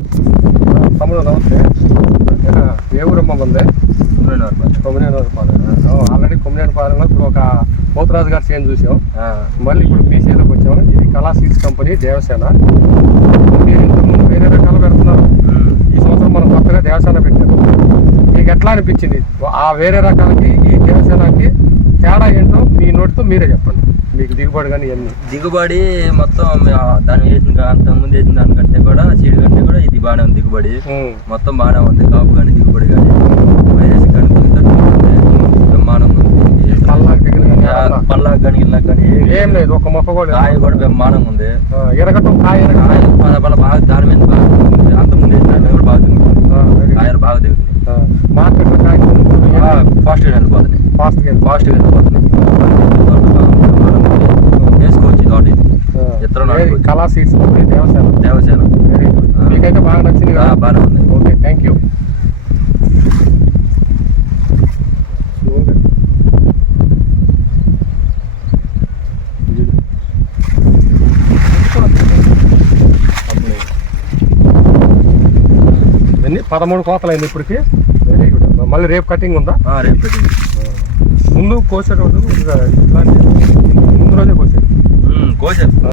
తమ్ముడు నమస్తే. ఏనా, ఏ ఊరమ్మ ఉంది కొమ్మనేని పాలెం ఆల్రెడీ కొమ్మనేని పాలెంలో ఇప్పుడు ఒక పోతురాజు గారి చేను చూసాం. మళ్ళీ ఇప్పుడు మీ చేలోకి వచ్చాం. ఇది కళా సీడ్స్ కంపెనీ దేవసేన. మీరు ఇంతకుముందు వేరే రకాలు పెడుతున్నారు. ఈ సంవత్సరం మనం కొత్తగా దేవసేన పెట్టారు మీకు ఎట్లా అనిపించింది? ఆ వేరే రకాలకి ఈ దేవసేనకి తేడా ఏంటో మీ నోటితో మీరే చెప్పండి. మీకు దిగుబడి కానీ ఇవన్నీ. దిగుబడి మొత్తం ఆ దాని వేసిన అంత ముందు వేసిన దానికంటే కూడా సీడ్ కంటే కూడా దిగుబడి. మొత్తం బాగానే ఉంది. కాపు కానీ దిగుబడి కానీ. వైరస్ కానీ తట్టుకుంటుంది బ్రహ్మాండంగా ఉంది. కానీ కానీ ఏం లేదు. ఒక మొక్క కూడా కాయ కూడా బ్రహ్మాండంగా ఉంది. ఆ, ఎరగటం కాయ ఎరగటం. కాయ పల పల బాగా దాని మీద బాగా దిగుతుంది. అంత ముందు దాని కూడా బాగా దిగుతుంది. బాగా దిగుతుంది. మార్కెట్లో కాయ ఫాస్ట్గా ఫాస్ట్గా ఫాస్ట్గా తోట ఇది. Kala seeds Devasena. Devasena. Very good మీకైతే బాగా నచ్చింది ఆ, కదా బాగానే ఉంది. ఓకే థ్యాంక్ యూ పదమూడు కోతలు అయింది ఇప్పటికి? వెరీ గుడ్ మళ్ళీ రేపు కటింగ్ ఉందా? ఆ, రేపు పెట్టింది ముందు కోసే రోజు ఇలాంటి ముందు రోజే కోసారు కోసారు